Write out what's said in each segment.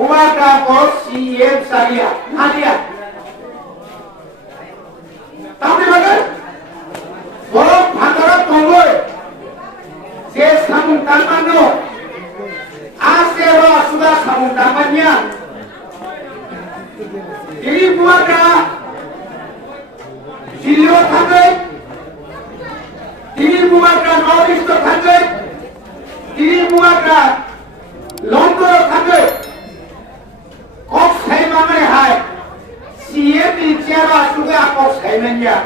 Bumagra bos CM Saria Nadia. Tapi bagai bos bantara tonggoy. Se samung tamano. Asero sudah samung tamannya. Ini bumagra Jilio থাকবে তিনি বুমাগ্রা north থাকবে তিনি বুমাগ্রা London থাকবে cock সাইমানে high CAP চেয়ারা সুগা cock সাইমানিয়া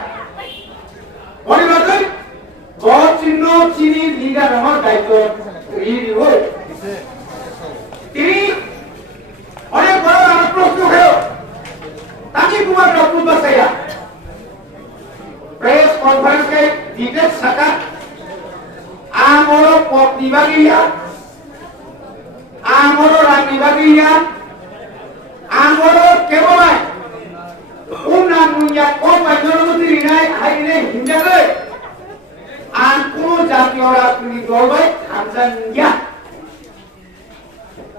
বলিবাদে গচিন্ন চিনি leader আমার দায়িত্ব রিডি হই তিনি অনেক বড় আমার প্রশ্ন হলো তাকে বুমাগ্রা পূর্বাসাইয়া प्रेस कॉन्फ्रेंस के डिटेल सका आमोरो पॉप दिवागिया आमोरो राम दिवागिया आमोरो केवलाय उन्ना मुनिया कोम बायनोरमति रिनाय हाइने हिंजाले आन कोनो जातीय राजनीति दलबाय थानजानिया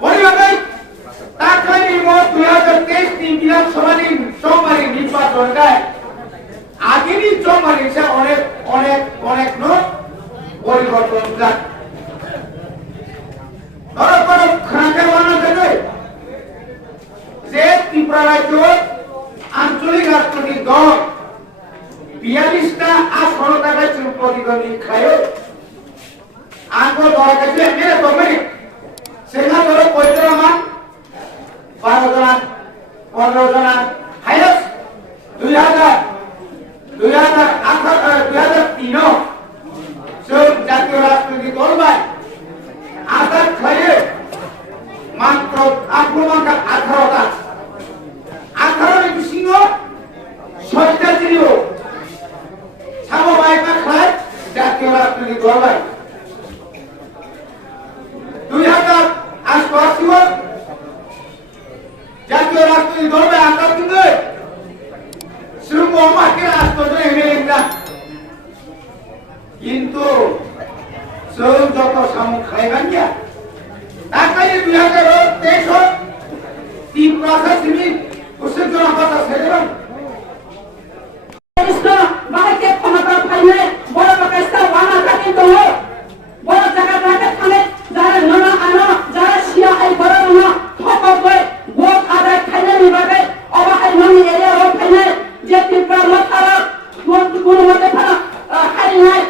बलिबादै ताखायनि मो 2023 नि विधानसभानि समबारनि निर्वाचन गाय আগেরই জমার এসে অনেক অনেক অনেক লোক পরিবর্তন যায় তারপর খানাকে বানাতে যে ত্রিপুরা রাজ্য আঞ্চলিক রাজনৈতিক দল 42টা আসন টাকায় প্রতিদ্বন্দ্বী খায় আঙ্গুল ধরা গেছে মেরে কমে সেখানে ধরো পরিক্রমান 12 জন 15 জন হাইয়েস্ট 2003 সব জাতীয় রাজনৈতিক দল ভাই আজাদ খাইয়ে মাত্র আক্রমণটা 18টা 18 সিংহ 6টা ছিল সাবো বাইকা খায় জাতীয় রাজনৈতিক দল ভাই 2088 জাতীয় রাজনৈতিক দল ভাই আকার কিন্তু Semua makin asal tu yang mereka. কিন্তু যত সামু খাইবানিয়া তাকাই 2023 ত্রিপুরা সিমি উসের জন্য কথা ছেড়েলাম বাহাকে ক্ষমতা পাইলে বড় প্রকাশটা ওয়ানা থাকে তো বড় জায়গা থাকে থানে যারা ননা আনা যারা শিয়া আই বড় ননা থপবে ভোট আদায় খাইলে নিবাগে অবাহাই ননি এরিয়া রো খাইলে যে ত্রিপুরা মাথারা কোন মতে ফানা হারি নাই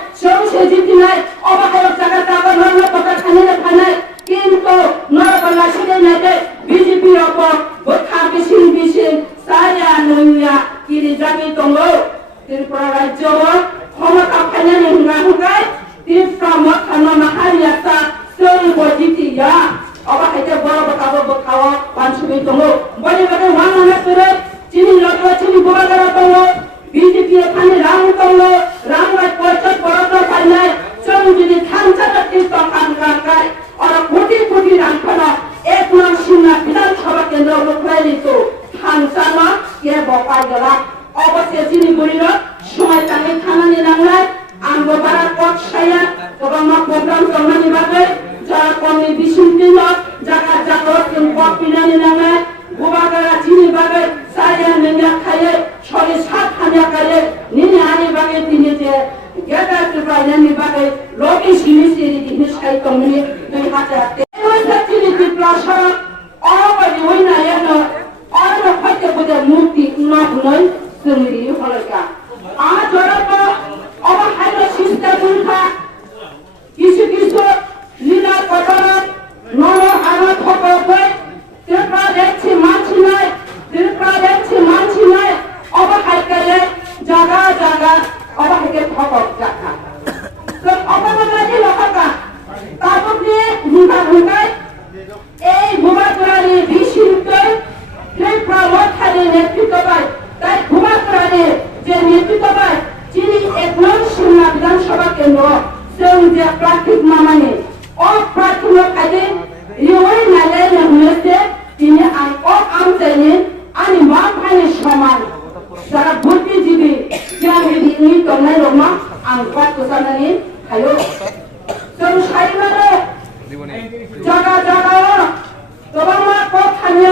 সে জিতি নাই অবাহাই জায়গাটা আবার ননা কথা খাইলে ফানাই কিন্তু নরবলা শুনে নাইতে বিজেপি রকম ভোটা বিশিন সায়া নইয়া কিরি জামি তঙ্গো ত্রিপুরা রাজ্য ক্ষমতা ফাইনালি হুঙ্গাই ত্রিপুরা মাথানো মাহারিয়াতা সরি বজিতিয়া অবাহাইতে বড় বকাও পাঁচমি তঙ্গো বলি বলে ওয়ানা করে চিনি লটো চিনি বড় তঙ্গো বিজেপি এখানে রামরাজ পঞ্চায়েত বড় ফাইনাল চৌধুরী থানচাটা তীর্থ কানকাই और कोटी रानफाना एक नाम शिमला विधानसभा केंद्र मुख्यालयित थानसामा ये बपाय गला अवश्य जिनि बुरिनो समय तांगे थानानि नांगलाय आंबो बारा कट साया गोबांमा प्रग्राम जमानि बागै जारा कमनि बिसिमतिन जागा जागा जों कट पिनानि नांगलाय गोबागारा जिनि बागै साया नंगा खाये सरि सात हानिया खाये निनि आनि बागै तिनि जे गेटा ट्राइनानि बागै लबि सिनि सिरि दिनि साइ कमनि दुई हाजार तेरह प्लासा अरबादि वैनायानो अरनो फाइते बुदे मुक्ति ना बुनै जोंनि हलका आ जरबो अबा हाइलो सिस्टेम उनखा किसु लीला कटरा ननो आना थपबै तेपा देखछि मानछि नाय अबा हाइकाले जागा अबा हाइके थपब जाखा तो अबा माने लखा তারপরে হুঙ্গাই এই ভূমাকরানি বিশিষ্টই ত্রিপুরা মথানি নেতৃত্ব পায় তাই ভূমাকরানি যে নেতৃত্ব পায় যিনি এক নং শিমলা বিধানসভা কেন্দ্র जों যে প্রার্থিক মামানি অপ্রার্থিক খাইতে রিওয়াই নালে নহলেতে তিনি আমজাইনি আনি মা ভাইনি সমান যারা বুদ্ধিজীবী জ্ঞানী ইনি তন্নাই রমা আং পাত জানানি খায়ো जों साइमानो जागा गोबांमा कथानि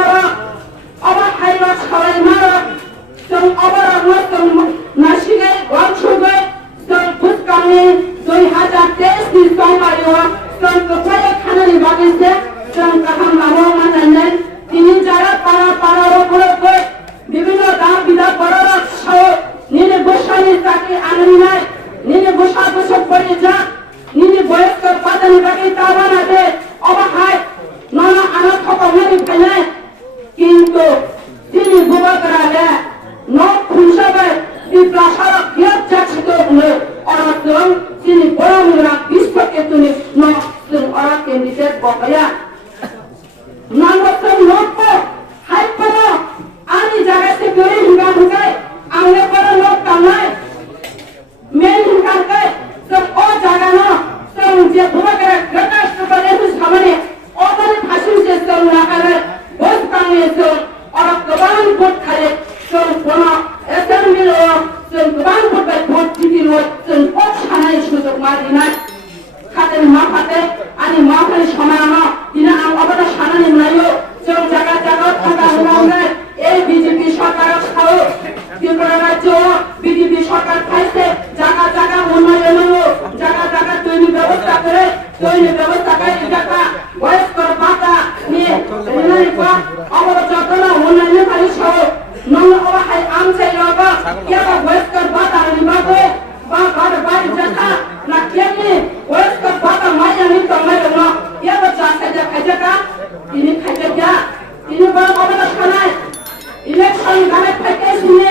কমানি ফাইনাই কিন্তু তিনি বুবাকরালে নট খুনসাবে বিপ্লাসার কিয়াত যাচ্ছিত হলে অরাতন তিনি বড় মুরা বিশ্বকে তুমি নট অরা ক্যান্ডিডেট বকায়া নাঙ্গতন নট হাইপারা আমি জায়গাতে গড়ে হিগা হুকাই আমনে পর নট কামাই মেন হিগাকে সব ও জায়গা না সব যে বুবাকরা গটা সবারে সামনে ওখানে ফাঁসি চেষ্টা না করে ভোট কামিয়েছে ওরা কবান ভোট খালে সব কোন অ্যাসেম্বলি ও সব কবান ভোট জিতিল সব ভোট ছানাই সুযোগ মারি না খাতের মা খাতে আমি মা খালি সমান দিনা আম অবদা সানানি নাইও সব জায়গা জায়গা থাকা হলাঙ্গে এই বিজেপি সরকার খাও ত্রিপুরা রাজ্য বিজেপি সরকার খাইছে জায়গা জায়গা উন্নয়ন জায়গা জায়গা তৈরি ব্যবস্থা করে তৈরি ব্যবস্থা করে টাকা বয়স্কর ভাতা নিয়ে ঋণের পর অবরোধ যতনা উন্নয়ন খালি সহ নন অবাহাই আম চাই লগা কেবা বয়স্কর ভাতা নিবাবে বা ঘর বাড়ি দেখা না কেমনি বয়স্কর ভাতা মাইয়া নি তো মাইয়া না কেবা চাষে যা খাইছে কা তিনি খাইছে যা তিনি বড় অবরোধ খানায় ইলেকশন গানে খাইতে শুনে